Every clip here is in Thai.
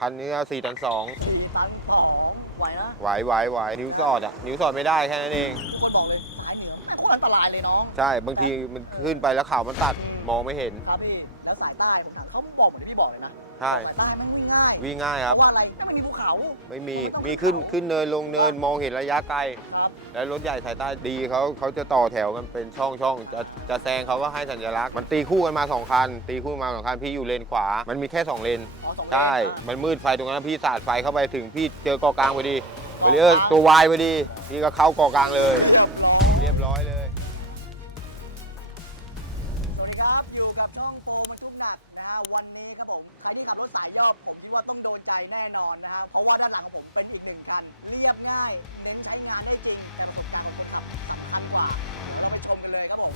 คันนี้สี่ตันสองสี่ตันสองไหวนะไหวไหวไหวนิ้วสอดอะ นิ้วสอดไม่ได้แค่นั้นเอง คนบอกเลยสายเหนือแม่งโคตรอันตรายเลยน้อง ใช่ บางทีมันขึ้นไปแล้วข่าวมันตัดมองไม่เห็น ครับพี่ แล้วสายใต้ผมถามเขาบอกเหมือนที่พี่บอกเลยนะใช่สายใต้มันวิ่งง่ายวิ่งง่ายเพครับราะว่าอะไรก็ไม่มีภูเขาไม่มีมีขึ้นขึ้นเนินลงเนินมองเห็นระยะไกลครับแล้วรถใหญ่สายใต้ดีเขาเขาจะต่อแถวกันเป็นช่องช่องจะจะแซงเขาก็ให้สัญลักษณ์มันตีคู่กันมาสองคัน ตีคู่กันมาสองคันพี่อยู่เลนขวา มันมีแค่สองเลนอ๋อสองเลนใช่อะมันมืดไฟตรงนั้นพี่สาดไฟเข้าไปถึงพี่เจอเกาะกลางพอดีเบรีเออร์ตัววายพอดี พี่ก็เข้าเกาะกลางเลย เรียบร้อยเรียบร้อยเลย วันนี้ครับผมใครที่ขับรถสายย่อผมคิดว่าต้องโดนใจแน่นอนนะฮะเพราะว่าด้านหลังของผมเป็นอีกหนึ่งคัน เรียบง่าย เน้นใช้งานได้จริงแต่ประสบการณ์ของคนขับสำคัญกว่าเราไปชมกันเลยครับผม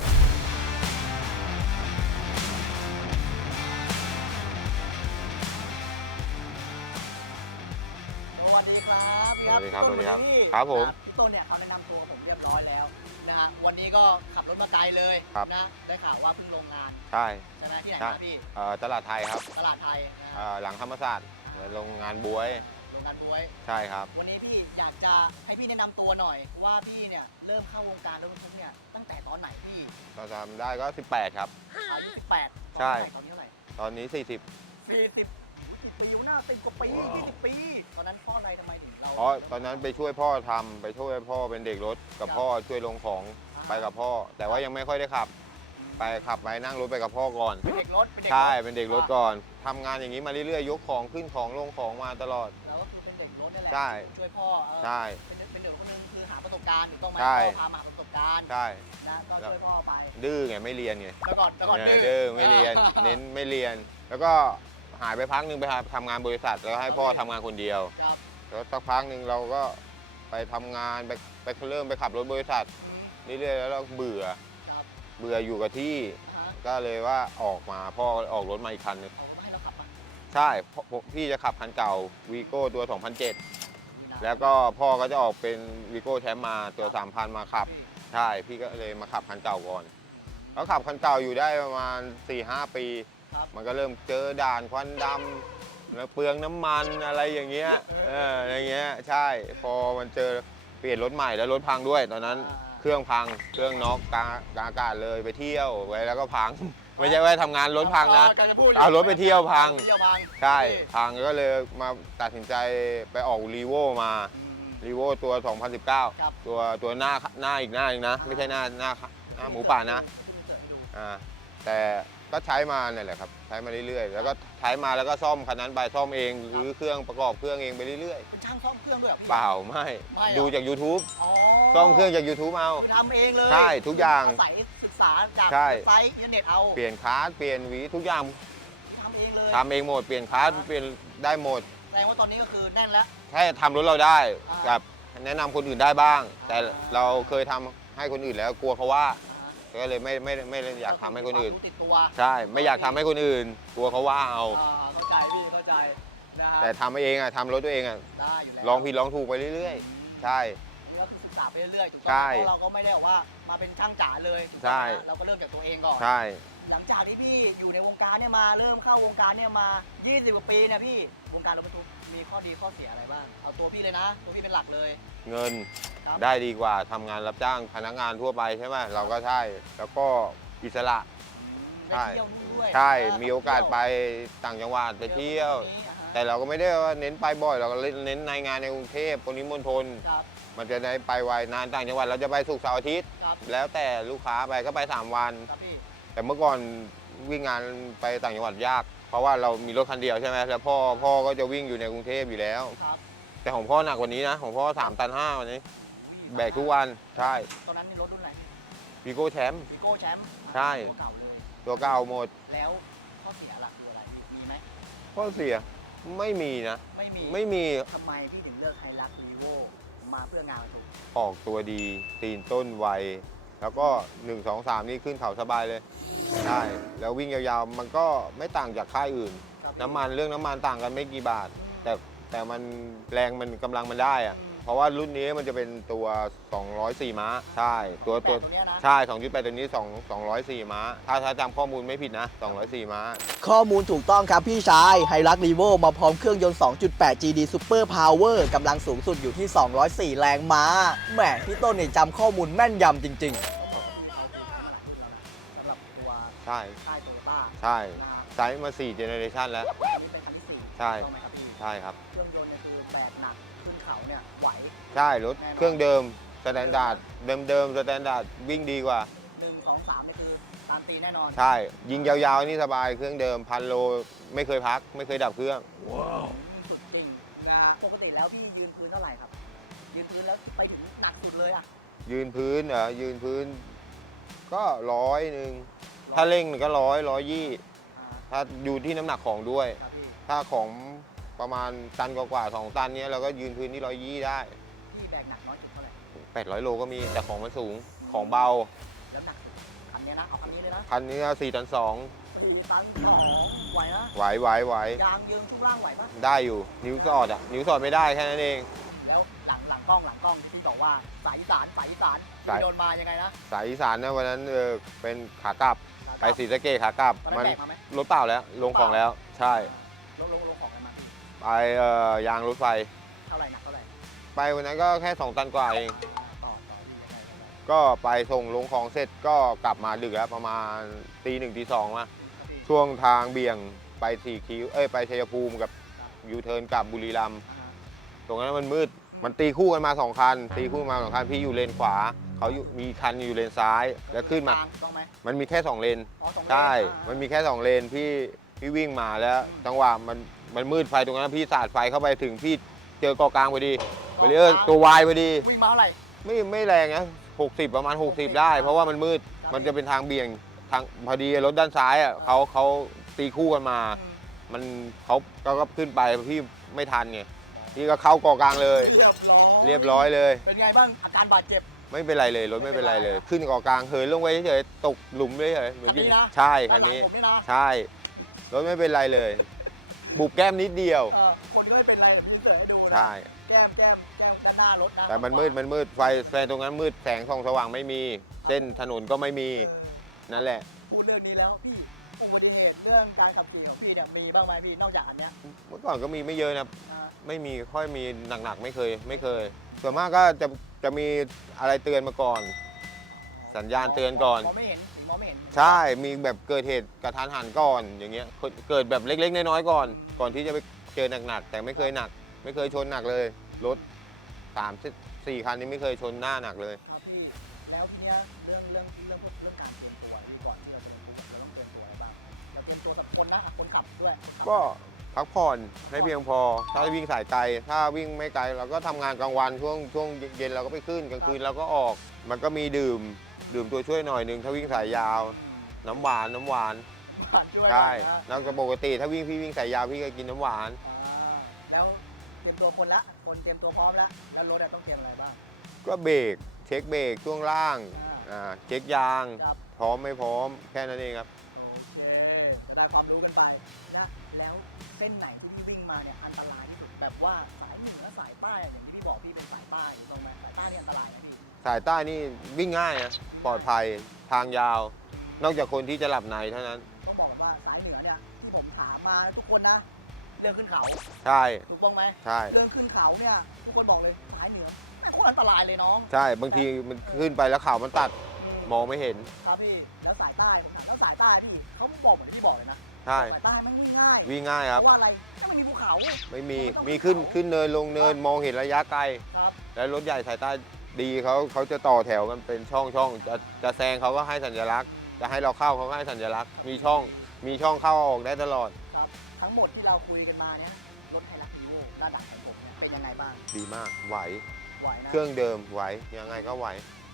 สวัสดีครับพี่สวัสดีครับต้นสวัสดีครับพี่ครับผมนะพี่ต้นเนี่ยเขาแนะนำตัวผมเรียบร้อยแล้ว นะฮะวันนี้ก็ขับรถมาไกลเลยครับ นะได้ข่าวว่าเพิ่งลงงานใช่ใช่ไหมที่ไหนใช่นะพี่เอ่อตลาดไทยครับตลาดไทยนะเอ่อหลังธรรมศาสตร์โรงงานบวย โรงงานบวย ใช่ครับ วันนี้พี่อยากจะให้พี่แนะนำตัวหน่อย ว่าพี่เนี่ยเริ่มเข้าวงการรถบรรทุกเนี่ยตั้งแต่ตอนไหนพี่เราจำได้ก็ 18 ครับ อายุ18ใช่ตอนนี้เท่าไหร่ตอนนี้ 40 40 ปีอยู่หน้าติดกว่าปี20ปี ตอนนั้นเพ่ออะไรทำไมถึงเราเพราะตอนนั้นไปช่วยพ่อทำไปช่วยพ่อเป็นเด็กรถกับพ่อช่วยลงของไปกับพ่อ แต่ว่ายังไม่ค่อยได้ขับ ไปขับไปนั่งรถไปกับพ่อก่อน เป็นเด็กรถเป็นเด็กรถใช่เป็นเด็กรถก่อนทำงานอย่างนี้มาเรื่อยๆยกของขึ้นของลงของมาตลอด เราก็คือเป็นเด็กรถนี่แหละใช่ ช่วยพ่อเออใช่ เป็นเป็นเด็กคนหนึงคือหาประสบการณ์ถูกต้องไหมใช่ พ่อพามาหาประสบการณ์ใช่นะก็ช่วยพ่อไปดื้อไงไม่เรียนไงแต่ก่อนแต่ก่อนเอดื้ออดื้อไม่เรียน เน้นไม่เรียน แล้วก็ หายไปพักหนึ่งไปทำงานบริษัทแล้วให้พ่อทำงานคนเดียวครับแล้วสักพักหนึ่งเราก็ไปทำงานไปไปเริ่มไปขับรถบริษัทอืมเรื่อยๆแล้วเราเบื่อครับเบื่ออยู่กับที่ อ่าฮะก็เลยว่าออกมาพ่อออกรถมาอีกคันหนึงเขาก็ให้เราขับปะใช่พ่อผมพี่จะขับคันเก่าวีโก้ตัว 2007 มีนาแล้วก็พ่อก็จะออกเป็นวีโก้แชมป์มาตัว 3,000 มาขับพี่ใช่ พี่ก็เลยมาขับคันเก่าก่อน แล้วขับคันเก่าอยู่ได้ประมาณ4-5ปี ครับ มันก็เริ่มเจอด่านควันดำแล้วเปลืองน้ำมันอะไรอย่างเงี้ยเอออย่างเงี้ยใช่พอมันเจอเปลี่ยนรถใหม่แล้วรถพังด้วย ตอนนั้นอ่าเครื่องพังเครื่องน็อกกลางกลางอากาศเลยไปเที่ยวไว้แล้วก็พัง ไม่ใช่ว่าทำงานรถพังนะอ๋อกำลัจพูดยู่เอารถไปเที่ยวพังไปเที่ยวพังใช่พี่พังก็เลยมาตัดสินใจไปออกรีโวมา อืม รีโวตัว ครับ 2019 ตัวตัวหน้าหน้าอีกหน้าอีกนะ ไม่ใช่หน้าหน้าหน้าหมูป่านะ ขึ้นเสิร์ฟให้ดูอ่าแต่ ก็ใช้มาเนี่ยแหละครับใช้มาเรื่อยๆ แล้วก็ใช้มาแล้วก็ซ่อมคันนั้นไปซ่อมเองหรือเครื่องประกอบเครื่องเองไปเรื่อยเป็นช่างซ่อมเครื่องด้วยเหรอพี่ๆเปล่าไม่ไม่เหรอ ดูจาก YouTube อ๋อซ่อมเครื่องจาก YouTube เอาคือทำเองเลยใช่ทุกอย่าง อาศัยศึกษาจากใช่ เว็บไซต์อินเทอร์เน็ตเอาเปลี่ยนคาร์ดเปลี่ยนหวีทุกอย่างทำเองเลยทำเองหมดเปลี่ยนคาร์ดเปลี่ยนได้หมดแสดงว่าตอนนี้ก็คือแน่นแล้ว แค่ทำรถเราได้อ่ากับแนะนำคนอื่นได้บ้าง แต่อ่า เราเคยทำให้คนอื่นแล้วกลัวเขาว่าอ่า ก็เลยไม่ไม่ไม่ไม่อยากทำให้คนอื่นวามรู้ติดตัวใช่ ไม่อยากทำให้คนอื่น กลัวเขาว่าเอา อ่าเข้าใจพี่เข้าใจนะฮะแต่ทำเองอะทำรถตัวเองอะได้อยู่แล้วลองผิดลองถูกไปเรื่อยๆ ใช่ อันนี้ก็คือศึกษาไปเรื่อยๆถูกต้องใช่เพราะเราก็ไม่ได้บอกว่ามาเป็นช่างจ๋าเลยถูกต้องใช่นะเราก็เริ่มจากตัวเองก่อนใช่ หลังจากที่พี่อยู่ในวงการเนี่ยมาเริ่มเข้าวงการเนี่ยมา 20กว่าปีเนี่ยพี่วงการรถบรรทุกมีข้อดีข้อเสียอะไรบ้าง เอาตัวพี่เลยนะ ตัวพี่เป็นหลักเลย เงินครับ ได้ดีกว่าทำงานรับจ้างพนักงานทั่วไปใช่ไหมเราก็ใช่ แล้วก็อิสระได้ใช่เที่ยวนู่นด้วยใช่นะมีโอกาสไปต่างจังหวัดไปเที่ยวนี้อ่าฮะแต่เราก็ไม่ได้ว่าเน้นไปบ่อยเราก็เน้นในงานในกรุงเทพปริมณฑลครับมันจะได้ไปไวนานต่างจังหวัดเราจะไปสุกร์เสาร์อาทิตย์ ครับแล้วแต่ลูกค้าไปก็ไป 3 วัน ครับพี่ แต่เมื่อก่อนวิ่งงานไปต่างจังหวัดยาก เพราะว่าเรามีรถคันเดียวใช่ไหมแล้วพ่อพ่อก็จะวิ่งอยู่ในกรุงเทพอยู่แล้ว ครับแต่ของพ่อหนักกว่านี้นะของพ่อ3ตัน5วันนี้ แบกทุกวันใช่ตอนนั้นนี่รถรุ่นไหนวีโก้แชมป์ วิโก้แชมป์ใช่ ตัวเก่าเลย ตัวเก่าหมดแล้วข้อเสียหลักคืออะไรมีมีไหมข้อเสียไม่มีนะ ไม่มีไม่มีทำไมพี่ถึงเลือกไฮรักรีโวมาเพื่องานบรรทุกออกตัวดีตีนต้นไว แล้วก็ 1 2 3 นี่ขึ้นเขาสบายเลยใช่แล้ววิ่งยาวๆ มันก็ไม่ต่างจากค่ายอื่นครับน้ำมันเรื่องน้ำมันต่างกันไม่กี่บาท แต่แต่มันแรงมันกำลังมันได้อะอืม เพราะว่ารุ่นนี้มันจะเป็นตัว 204 ม้า ใช่ ตัวตัวตัวเนี้ยนะ ใช่ 2.8 ตัวนี้ 2 204 ม้า ถ้าถ้าจำข้อมูลไม่ผิดนะ 204 ม้า ข้อมูลถูกต้องครับพี่ชายไฮรักรีโวมาพร้อมเครื่องยนต์ 2.8 GD Super Power กำลังสูงสุดอยู่ที่ 204 แรงม้าแหมพี่ต้นเนี่ยจำข้อมูลแม่นยำจริงๆสำหรับตัวใช่ ค่ายโตโยต้าใช่ นะครับใช้มา4เจเนเรชันแล้ว อันนี้เป็นคันที่สี่ใช่ ถูกต้องไหมครับพี่ ใช่ครับ เครื่องยนต์เนี่ยคือแบกหนักขึ้น เขาเนี่ย ไหว ใช่รถเครื่องเดิมสแตนดาร์ดเดิมๆสแตนดาร์ดวิ่งดีกว่า หนึ่งสองสามเนี่ยคือตามตีแน่นอน ใช่ ยิงยาวๆนี่สบายเครื่องเดิมพันโลไม่เคยพัก ไม่เคยดับเครื่อง สุดจริงนะปกติแล้วพี่ยืนพื้นเท่าไหร่ครับ ยืนพื้นแล้วไปถึงหนักสุดเลยอะยืนพื้นเหรอยืนพื้น ก็ร้อยหนึ่งถ้าเร่งก็ร้อยร้อยยี่อ่าถ้าอยู่ที่น้ำหนักของด้วย ครับพี่ถ้าของ ประมาณตันกว่าๆสองตันเนี้ยเราก็ยืนพื้นที่ร้อยยี่ได้พี่แบกหนักน้อยสุดเท่าไหร่ แปดร้อยโลก็มีแต่ของมันสูงของเบาแล้วหนักสุดคันเนี้ยนะ เอาคันนี้เลยนะคันนี้สี่ตันสองสี่ตันสองไหวนะไหวไหวไหวยางยืนช่วงล่างไหวปะได้อยู่นิ้วสอดอะนิ้วสอดไม่ได้แค่นั้นเอง แล้วหลังหลังกล้องหลังกล้องที่พี่บอกว่าสายอีสานสายอีสานสาย พี่โดนมายังไงนะสายอีสานนะวันนั้นเออเป็นขากลับไปศรีสะเกษขากลับตอนนั้มันนแบกมาไหมรถเปล่าแล้วลงของแล้ว ใช่ลงลงลงของกันมาพี่ ไปเอ่อยางรถไฟ เท่าไหร่หนักเท่าไหร่ไปวันนั้นก็แค่ 2 ตันกว่าเอง ต่อต่อพี่ยังไงยังไงก็ไปส่งลงของเสร็จก็กลับมาดึกแล้วประมาณตีหนึ่งตีสองมาครับพี่ช่วงทางเบี่ยงไปสี่คิวเอ้ยไปชัยภูมิกับยูเทิร์นกลับบุรีรัมย์อ่าฮะตรงนั้นมันมืด มันตีคู่กันมาสองคัน ตีคู่มาสองคันพี่อยู่เลนขวา เขาอยู่มีคันอยู่เลนซ้ายแล้วขึ้นมาทงต้องไหมมันมีแค่สองเลน อ๋อสองเลนใช่ อ่า มันมีแค่สองเลนพี่พี่วิ่งมาแล้ว จังหวะมัน มันมืดไฟตรงนั้นพี่สาดไฟเข้าไปถึงพี่เจอเกาะกลางพอดีเบรียร์ตัววายพอดี วิ่งมาเท่าไหร่ ไม่ไม่แรงนะ60ประมาณ 60 ได้ เพราะว่ามันมืดครับมันจะเป็นทางเบี่ยงทางพอดีรถด้านซ้ายอะเขาเขาตีคู่กันมาอืมมันเขาก็ก็ขึ้นไปพี่ไม่ทันไงพี่ก็เข้าเกาะกลางเลย เรียบร้อยเรียบร้อยเลย เป็นไงบ้างอาการบาดเจ็บ ไม่เป็นไรเลยรถไม่เป็นไรเลย ขึ้นเกาะกลางเหินลงไปเฉยๆตกหลุมเลยเฉยๆเหมือนคันนี้นะใช่ด้าคันนหลังนี้ผมนี่นะใช่รถไม่เป็นไรเลย บุบแก้มนิดเดียว เออคนก็ไม่เป็นไรแบบที่เสิร์ชให้ดูนะใช่ แก้มแก้มแก้มด้านหน้ารถนะแต่มันมืดมันมืดไฟไฟตรงนั้นมืดแสงส่องสว่างไม่มี เส้นถนนก็ไม่มีเออนั่นแหละ พูดเรื่องนี้แล้วพี่อุบัติเหตุเรื่องการขับขี่ของพี่เนี่ยมีบ้างไหมพี่นอกจากอันเนี้ยเมื่อก่อนก็มีไม่เยอะนะอ่าไม่มีค่อยมีหนักๆไม่เคย ไม่เคย ส่วนมากก็จะจะมีอะไรเตือนมาก่อน สัญญาณเตือนก่อน มองไม่เห็นถึงม องไม่เห็นใช่มีแบบเกิดเหตุกระทันหันก่อนอย่างเงี้ยเกิดแบบเล็กๆน้อยๆก่อน ก่อนที่จะไปเจอหนักๆแต่ไม่เคยหนัก ไม่เคยชนหนักเลยรถสามสี่คันนี้ไม่เคยชนหน้าหนักเลย ครับพี่แล้วทีเนี้ยเรื่องเรื่องเรื่องเรื่องการเตรียมตัวที่ก่อนที่เราจะลงทุนเราต้องเตรียมตัวอะไรบ้างเราเตรียมตัวสำหรับคนนะอะคนขับด้วยคนขับก็พักผ่อนให้เพียงพอ ถ้าวิ่งสายไกล ถ้าวิ่งไม่ไกลเราก็ทำงานกลางวันช่วงช่วงเย็นเราก็ไปขึ้นกลางคืนเราก็ออก มันก็มีดื่ม ดื่มตัวช่วยหน่อยหนึ่งถ้าวิ่งสายยาว น้ำหวานน้ำหวานผ่านช่วยใช่นะนอกจากปกติถ้าวิ่งพี่วิ่งสายยาวพี่ก็กินน้ำหวาน อ่าแล้วเตรียมตัวคนละ คนเตรียมตัวพร้อมแล้ว แล้วรถอะต้องเตรียมอะไรบ้าง ก็เบรกเช็คเบรกช่วงล่างอ่าอ่าเช็คยาง ครับ พร้อมไม่พร้อมแค่นั้นเองครับ โอเค จะได้ความรู้กันไปนะแล้วเส้นไหนที่พี่วิ่งมาเนี่ยอันตรายที่สุดแบบว่าสายเหนือสายใต้อย่างที่พี่บอกพี่เป็นสายใต้ถูกต้องไหมสายใต้นี่อันตรายนะพี่ สายใต้นี่วิ่งง่ายนะปลอดภัยทางยาว นอกจากคนที่จะหลับในเท่านั้น ต้องบอกแบบว่าสายเหนือเนี่ยที่ผมถามมาทุกคนนะ เรื่องขึ้นเขาใช่ ถูกต้องไหมใช่ เรื่องขึ้นเขาเนี่ยทุกคนบอกเลยสายเหนือแม่งโคตรอันตรายเลยน้องใช่บางทีมันขึ้นไปแล้วข่าวมันตัดมองไม่เห็นครับพี่แล้วสายใต้ผมถามแล้วสายใต้พี่เขาบอกเหมือนที่พี่บอกเลยนะใช่สายใต้แมันง่ายวิ่งง่ายๆคเพรับราะว่าอะไรถ้ามันมีภูเขา ไม่มีมันต้องมีขึ้นขึ้นเขาขึ้นเนินลงเนินมองเห็นระยะไกล ครับ แล้วรถใหญ่สายใต้ ดีเขาเขาจะต่อแถวกันเป็นช่องช่องจะจะแซงเขาก็ให้สัญลักษณ์ จะให้เราเข้าเขาก็ให้สัญลักษณ์ มีช่องมีช่องเข้าออกได้ตลอด ครับ ทั้งหมดที่เราคุยกันมาเนี่ยรถไฮรักอีโวด้านหลังของผมเนี่ยเป็นยังไงบ้างดีมากไหว ไหวนะเครื่องเดิมไหวยังไงก็ไหว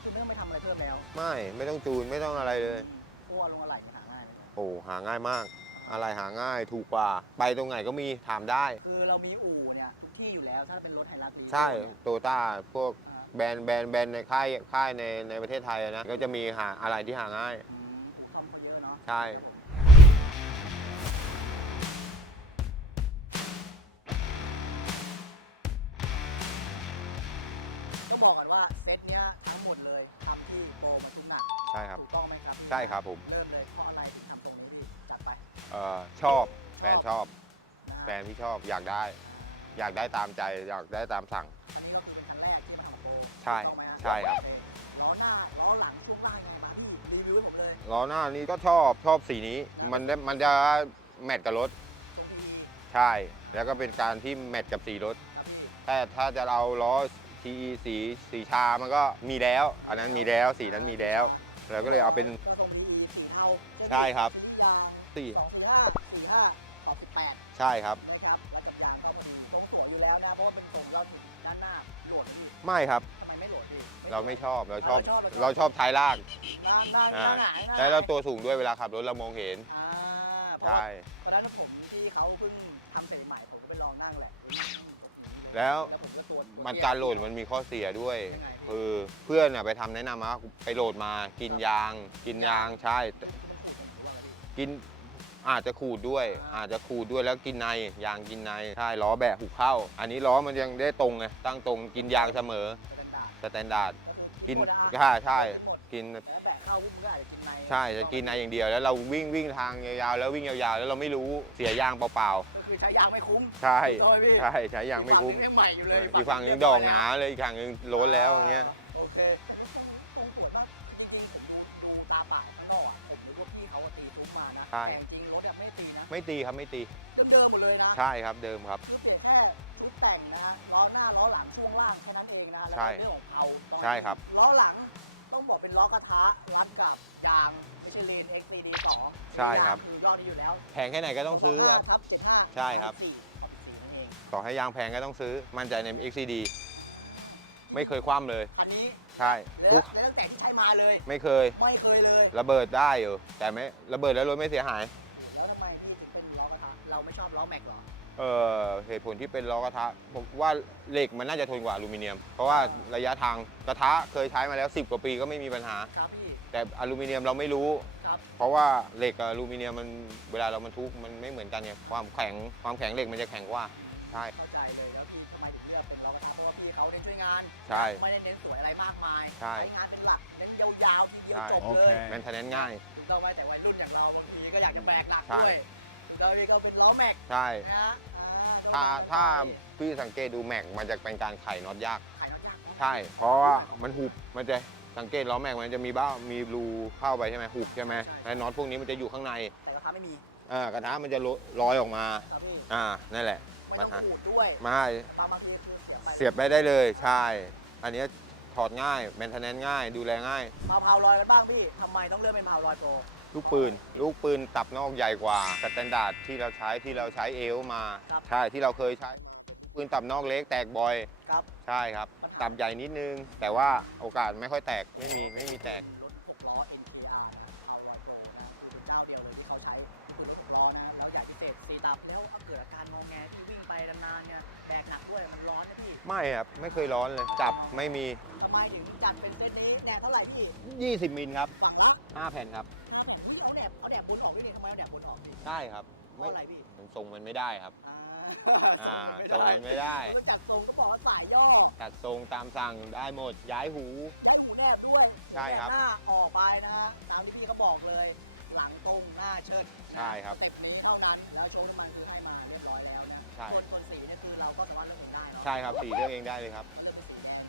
คือไม่ต้องไปทำอะไรเพิ่มแล้วไม่ไม่ต้องจูนไม่ต้องอะไรเลยเพราะว่าลงอะไรจะหาง่ายเลยโอ้หาง่ายมาก อะไรหาง่ายถูกกว่า ไปตรงไหนก็มีถามได้ คือเรามีอู่เนี่ยทุกที่อยู่แล้วถ้าเป็นรถไฮรักอีโวใช่เนี่ยโตต้าพวกอ่า แบรนด์แบรนด์แบรนด์ในค่ายค่ายในในประเทศไทยอะนะก็จะมีหาอะไรที่หาง่ายอืมอู่คอมก็เยอะเนาะใช่คบอกก่อนว่าเซตเนี้ยทั้งหมดเลยทำที่โปรมาตุ้มหนักใช่ครับ ถูกต้องไหมครับพี่ใช่ครับผมเริ่มเลยเพราะอะไรถึงทำตรงนี้พี่จัดไปเอ่อชอบแฟนชอบ นะฮะแฟนที่ชอบอยากได้ อยากได้ตามใจอยากได้ตามสั่ง อันนี้ก็คือ ใช่ถูกต้องไหมฮะใช่ครับ ล้อหน้าล้อหลังช่วงล่างยังไงมาพี่รีวิวให้ผมเลยล้อหน้านี้ก็ชอบชอบสีนี้ มันได้มันจะแมทกับรถ ตรงทีใช่ แล้วก็เป็นการที่แมทกับสีรถ ครับพี่แต่ถ้าจะเอาล้อ TE สีสีชา มันก็มีแล้ว อันนั้นมีแล้วสีนั้นมีแล้วเราก็เลยเอาเป็นก็ตรงนี้สีเทาใช่ครับ สียางสีสองห้าสี่ห้าต่อสิบแปดใช่ครับ นะครับแล้วกับยางเข้ามาดีตรงสวยอยู่แล้วนะเพราะว่าเป็นทรงเราถึงด้านหน้าโหลดนะพี่ไม่ครับ เราไม่ชอบเราชอบเราชอบ เราชอบท้ายลากหน้าหน้าหอ่าน้าหงายหน้าแล้วเราหงยตัวสูงด้วยเวลาขับรถเรามองเห็น อ่าเพราะใช่เพราะฉะนั้นผมที่เขาเพิ่งทำเสร็จใหม่ผมก็ไปลองนั่งแหละแล้ว ผมก็ตัวมันการโหลดมันมีข้อเสียด้วย ยังไงพี่คือเพื่อนน่ะไปทำแนะนำมาไปโหลดมากินยาง กินยางใช่กินอาจจะขูดด้วย อาจจะขูดด้วยแล้วกินในยางกินในใช่ล้อแบะหุกเข้า อันนี้ล้อมันยังได้ตรงไงตั้งตรงกินยางเสมอ สแตนดาร์ดกินใช่ใช่กินแล้วแบกเข้าปุ๊บมันก็อาจจะกินในใช่จะกินในอย่างเดียว แล้วเราวิ่งวิ่งทางยาวๆแล้ววิ่งยาวๆ แล้วเราไม่รู้เสียยางเปล่าก็คือใช้ยางไม่คุ้มๆ ใช่โดยพี่ใช่ใช้ยางไม่คุ้มฝั่งนึยังใหม่อยู่เลยอีกฝั่งนึงดอกหนาเลยอีกฝั่งนึงโล้นแล้วอย่างเงี้ย โอเคผมว่าตรงสวยมากจริงๆผมดูดูตาเปล่าข้างนอกอะผมนึกว่าพี่เขาตีซุ้มมานะใช่ แต่จริงๆรถแบบไม่ตีนะไม่ตีครับไม่ตีเดิมๆหมดเลยนะ ใช่ครับเดิมครับ คือเปลี่ยนแค่ชุด แต่งนะฮะล้อหน้าล้อหลังช่วงล่างแค่นั้นเองนะแล้วใช่ ก็เรื่องของเผาตอนใช่ครับ ล้อหลังต้องบอกเป็นล้อกระทะรัดกับยางไม่ใช่เลน XCD 2ใช่ครับ คือยอดนี้อยู่แล้วแพงแค่ไหนก็ต้องซื้อครับ ครับ75ใช่ครับ สี่ครับสี่นั่นเองต่อให้ยางแพงก็ต้องซื้อ มั่นใจใน XCD ไม่เคยคว่ำเลย อันนี้ใช่แล้วทุกแล้วตั้งแต่ที่ใช้มาเลย ไม่เคย ไม่เคยเลย ระเบิดได้อยู่แต่ไม่ระเบิดแล้วรถไม่เสียหาย แล้วทำไมพี่ถึงเป็นล้อกระทะเราไม่ชอบล้อแม็กเหรอ เออเหตุผลที่เป็นล้อกระทะผมว่าเหล็กมันน่าจะทนกว่าอลูมิเนียม เพราะว่าระยะทางกระทะเคยใช้มาแล้ว 10 กว่าปีก็ไม่มีปัญหา ครับพี่ แต่อลูมิเนียมเราไม่รู้ ครับ เพราะว่าเหล็กกับอลูมิเนียมมันเวลาเราบรรทุกมันไม่เหมือนกันไงความแข็งความแข็งเหล็กมันจะแข็งกว่าใช่เข้าใจเลยแล้วพี่ทำไมถึงเลือกเป็นล้อกระทะเพราะว่าพี่เขาเน้นช่วยงาน ใช่ ไม่ได้เน้นสวยอะไรมากมายใช่งานเป็นหลัก เน้นยาวๆทีเดียวใช่ จบเลยแมนเทนแนนง่าย ถูกต้องไหมแต่วัยรุ่นอย่างเราบางทีก็อยากจะแบกหนักใช่ ด้วยถูกต้องพี่ก็เป็นล้อแม็กใช่ นะฮะอ่ ถ้าก็ถ้าพี่สังเกตดูแม็กมันจะเป็นการไขน็อตยาก ขายน้อยจังเนอะใช่ เพราะว่ามันหุบ มันจะสังเกตล้อแม็กมันจะมีบ้ามีรูเข้าไปใช่ไหมหุบใช่ไหมแล้วน็อตพวกนี้มันจะอยู่ข้างในแต่กระทะไม่มีอ่ากระทะมันจะลอยออกมา ครับพี่อ่า นั่นแหละไม่ต้องปัญหาขูดด้วยไม่บางบางทีคือเสียบไปเสียบไปได้เลย ใช่ อันเนี้ยถอดง่ายแมนเทนแนนง่าย ดูแลง่ายมาเผาลอยกันบ้างพี่ทำไมต้องเลือกเป็นเผาลอยโปร ลูกปืน ลูกปืนตับนอกใหญ่กว่าสแตนดาร์ดที่เราใช้ที่เราใช้เอลมาใช่ที่เราเคยใช้ ปืนตับนอกเล็กแตกบ่อย ครับใช่ครับ ตับใหญ่นิดนึง แต่ว่าโอกาสไม่ค่อยแตกไม่มีไม่มีแตก รถ6ล้อ NKR เผาลอยโปรนะคือเป็นเจ้าเดียวเลยที่เขาใช้คือรถ6ล้อนะแล้วอย่างพิเศษสีดำแล้วเกิดอาการงอแงที่วิ่งไปนานๆเนี่ยแบกหนักด้วยมันร้อนนะพี่ไม่ครับไม่เคยร้อนเลย จับไม่มี ทำไมถึงจัดเป็นเซตนี้แหนกเท่าไหร่พี่20มิลครับฝั่งละ5แผ่นครับพี่เอา แดบเอาแดบบนออกพี่ดิทำไมเอาแดบบนออกพี่ใช่ครับเพราะอะไรพี่ มันทรงมันไม่ได้ครับ อ่าอ่าทรงมันไม่ได้ก็จัดทรงก็บอกว่าสายย่อตัดทรงตามสั่งได้หมด ย้ายหู ได้หูแนบด้วยใช่ครับ แนหน้าออกไปนะฮะตามที่พี่เขาบอกเลย หลังตรงหน้าเชิดใช่ครับสเต็ปนี้เท่านั้นแล้วโชว์น้ำมันคือให้มาเรียบร้อยแล้วนะใช่ ส่วนคนสีเนี่ยคือเราก็สามารถเลือกเองได้เนาะใช่ครับสีเลือกเองได้เลยครับ เลือกเป็นสีแดง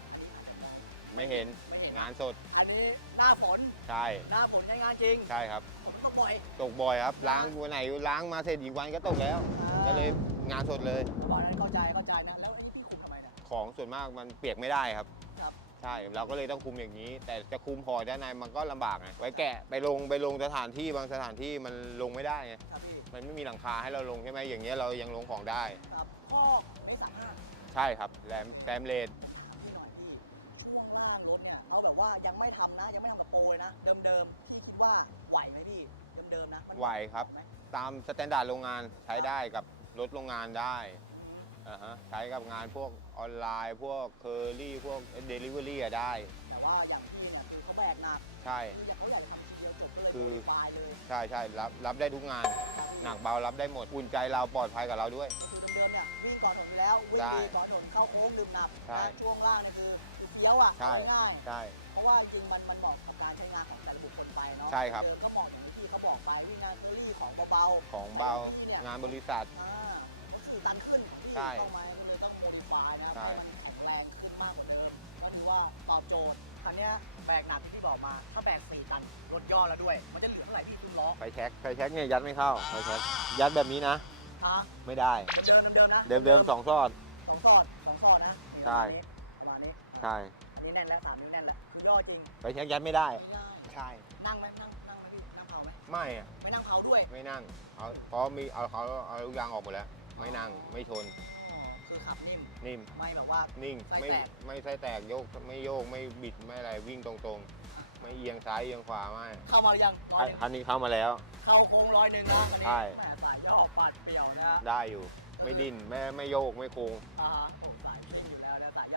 ไม่เห็นไม่เห็นงานสด อันนี้หน้าฝนใช่ หน้าฝนใช้งานจริง ใช่ครับผมก็ บ่อย ตกบ่อยครับ ล้างวันไหนล้างมาเสร็จอีกวันก็ตกแล้วก็เลยงานสดเลยตอนนั้นเข้าใจเข้าใจนะ แล้วอันนี้พี่ขุดทำไมเนี่ยของส่วนมากมันเปียกไม่ได้ครับ ครับ ใช่ เราก็เลยต้องคุมอย่างนี้ แต่จะคุมพอด้านในมันก็ลำบากไง ไว้แกะไปลงไปลงสถานที่บางสถานที่มันลงไม่ได้ไง ครับพี่ มันไม่มีหลังคาให้เราลงใช่ไหมอย่างเงี้ยเรายังลงของได้ ครับก็ไม่สามารถใช่ครับแรมแซมเลดพี่หน่อยพี่ ช่วงล่างรถเนี่ย เอาแบบว่ายังไม่ทำนะ ยังไม่ทำกับโปรเลยนะ เดิมๆพี่คิดว่าไหวไหมพี่ เดิมๆนะมันไหวครับ ไหมตามสแตนดาร์ดโรงงานใช้ได้กับรถโรงงานได้อ่าฮะใช้กับงานพวกออนไลน์พวกเคอรี่พวกเดลิเวอรี่ได้ แต่ว่าอย่างพี่เนี่ยคือเขาแบกหนักใช่คืออย่างเขาอยากทำทีเดียวจบก็เลยคือโปรไฟล์เลยใช่ใช่รับรับได้ทุกงาน หนักเบารับได้หมดอุ่นใจเราปลอดภัยกับเราด้วย ก็คือเดิมๆเนี่ยวิ่งก่อนถนนอยู่แล้ววิ่งใช่ดีก่อนถนนเข้าโค้งดื่มหนับใช่นะช่วงล่างเนี่ยคือ คือฟี้ยวอะใช่ง่ายใช่ๆเพราะว่าจริงๆมันมันเหมาะกับการใช้งานของแต่ละบุคคลไปเนาะใช่ครับ เดิมก็เหมาะอย่างที่เขาบอกไปวิ่งงานซีรีส์ของเบาๆของเบาที่เนี่ย งานบริษัท อ่าก็คือตันขึ้นที่ใช่เข้ามามันเลยต้องโมดิฟายนะใช่ ให้มันแข็งแรงขึ้นมากกว่าเดิมก็ถือว่าตอบโจทย์คันเนี้ยแบกหนักที่บอกมาถ้าแบก4ตันรถย่อแล้วด้วย มันจะเหลือเท่าไหร่พี่คุณล้อไฟแช็กไฟแช็กเนี่ยยัดไม่เข้าไฟแช็กยัดแบบนี้นะ ฮะไม่ได้ เดิมๆเดิมๆนะเดิมเดิมๆสองซอดสองซอดสองซอดนะนี่ใช่ ประมาณนี้ ใช่อันนี้แน่นแล้วสามนิ้วแน่นแล้วคือย่อจริงไฟแช็กยัดไม่ได้ ใช่ นั่งไหมนั่งนั่งไหมพี่นั่งเผาไหมไม่อะไม่นั่งเผาด้วยไม่นั่งเอาเพราะมีเอาเขาเอาลูกยางออกหมดแล้ว ไม่นั่งไม่ชนอ๋อคือขับนิ่มนิ่ม ไม่แบบว่า นิ่งไส้ไม่แตก ไม่ไส้แตกโยกไม่โยกไม่บิดไม่อะไรวิ่งตรงๆ ไม่เอียงซ้ายเอียงขวาไม่เข้ามาหรือยังร้อยหนึ่งคันนี้เข้ามาแล้ว เข้าโค้งร้อยหนึ่งนะอันนี้ใช่ แหมสายย่อปาดเปรียวนะได้อยู่ ไม่ดิ้นไม่ไม่โยกไม่โค้งอ่าฮะ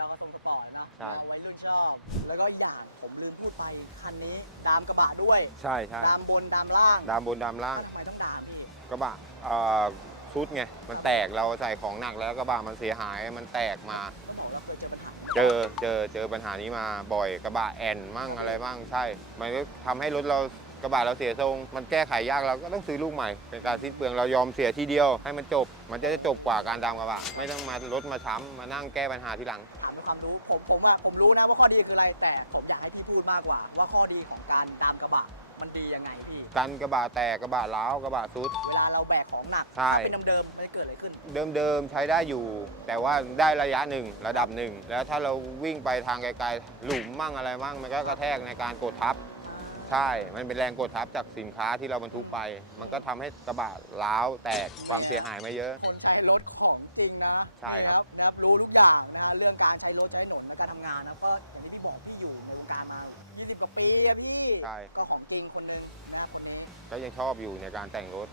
แล้วนะสายย่อก็ทรงสปอร์ตนะใช่เอาไว้รุ่นชอบ แล้วก็อย่างผมลืมพูดไปคันนี้ดามกระบะด้วย ใช่ใช่ดามบนดามล่างดามบนดามล่างทำไมต้องดามพี่กระบะเอ่อชุดไงมันแตกเราใส่ของหนักแล้วกระบะมันเสียหายมันแตกมาก็บอกว่าเคยเจอปัญหาเจอเจอเจอปัญหานี้มาบ่อยกระบะแอนมั่งอะไรบ้างใช่ มันก็ทำให้รถเรากระบะเราเสียทรง มันแก้ไขยากเราก็ต้องซื้อลูกใหม่ เป็นการสิ้นเปลืองเรายอมเสียทีเดียว ให้มันจบ มันจะได้จบกว่าการดามกระบะไม่ต้องมารถมาช้ำมานั่งแก้ปัญหาทีหลังถา มด้วยความรู้ผมผมอะผมรู้นะว่าข้อดีคืออะไร แต่ผมอยากให้พี่พูดมากกว่า ว่าข้อดีของการดามกระบะมันดียังไงพี่ กันกระบะแตกกระบะล้าวกระบะซุด เวลาเราแบกของหนักใช่ เป็นเดิมๆมันจะเกิดอะไรขึ้น เดิมๆใช้ได้อยู่ แต่ว่าได้ระยะหนึ่งระดับหนึ่งแล้วถ้าเราวิ่งไปทางไกลๆหลุมมั่งอะไรมั่งมันก็กระแทกในการกดทับ ใช่ มันเป็นแรงกดทับจากสินค้าที่เราบรรทุกไป มันก็ทำให้กระบะล้าวแตกความเสียหายมาเยอะ คนใช้รถของจริงนะใช่ครับนี่นะครับ รู้ทุกอย่างนะฮะเรื่องการใช้รถใช้ถนนในการทำงานนะก็อย่างที่พี่บอกพี่อยู่ในวงการมา 20 กว่าปีอะพี่ ใช่ ก็ของจริงคนหนึงนะครับคนนี้ก็ยังชอบอยู่ในการแต่งรถ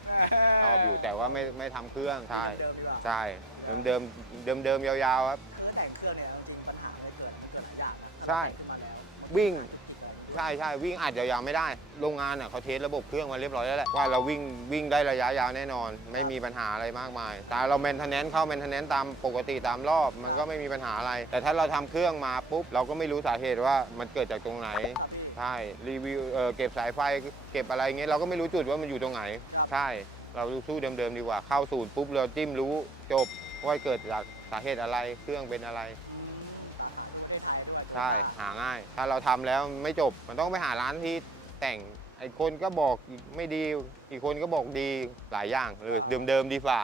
ชอบอยู่แต่ว่าไม่ไม่ทำเครื่องใช่ เดิมๆดีกว่า ใช่ เดิมเดิมเดิมเดิมๆยาวๆครับ คือแต่งเครื่องเนี่ยจริงปัญหาอะไรเกิดมันเกิดหลายอย่างนะใช่ ขึ้นมาแล้ววิ่ง ใช่ใช่วิ่งอาจจะยาวไม่ได้ โรงงานอะเขาเทสระบบเครื่องมาเรียบร้อยแล้วแหละว่าเราวิ่งวิ่งได้ระยะยาวแน่นอน ไม่มีปัญหาอะไรมากมาย แต่เราเมนเทนแนนเข้าเมนเทนแนนตามปกติตามรอบ มันก็ไม่มีปัญหาอะไร แต่ถ้าเราทำเครื่องมาปุ๊บ เราก็ไม่รู้สาเหตุว่ามันเกิดจากตรงไหน ใช่รีวิวเอ่อเก็บสายไฟเก็บอะไรเงี้ยเราก็ไม่รู้จุดว่ามันอยู่ตรงไหน ใช่ เราสู้เดิมๆดีกว่าเข้าสูตรปุ๊บเราจิ้มรู้จบว่าเกิดจากสาเหตุอะไรเครื่องเป็นอะไร ใช่หาง่าย ถ้าเราทำแล้วไม่จบมันต้องไปหาร้านที่แต่งไอ้คนก็บอกไม่ดี อีกคนก็บอกดีหลายอย่างเลยเดิมๆดีฝ่า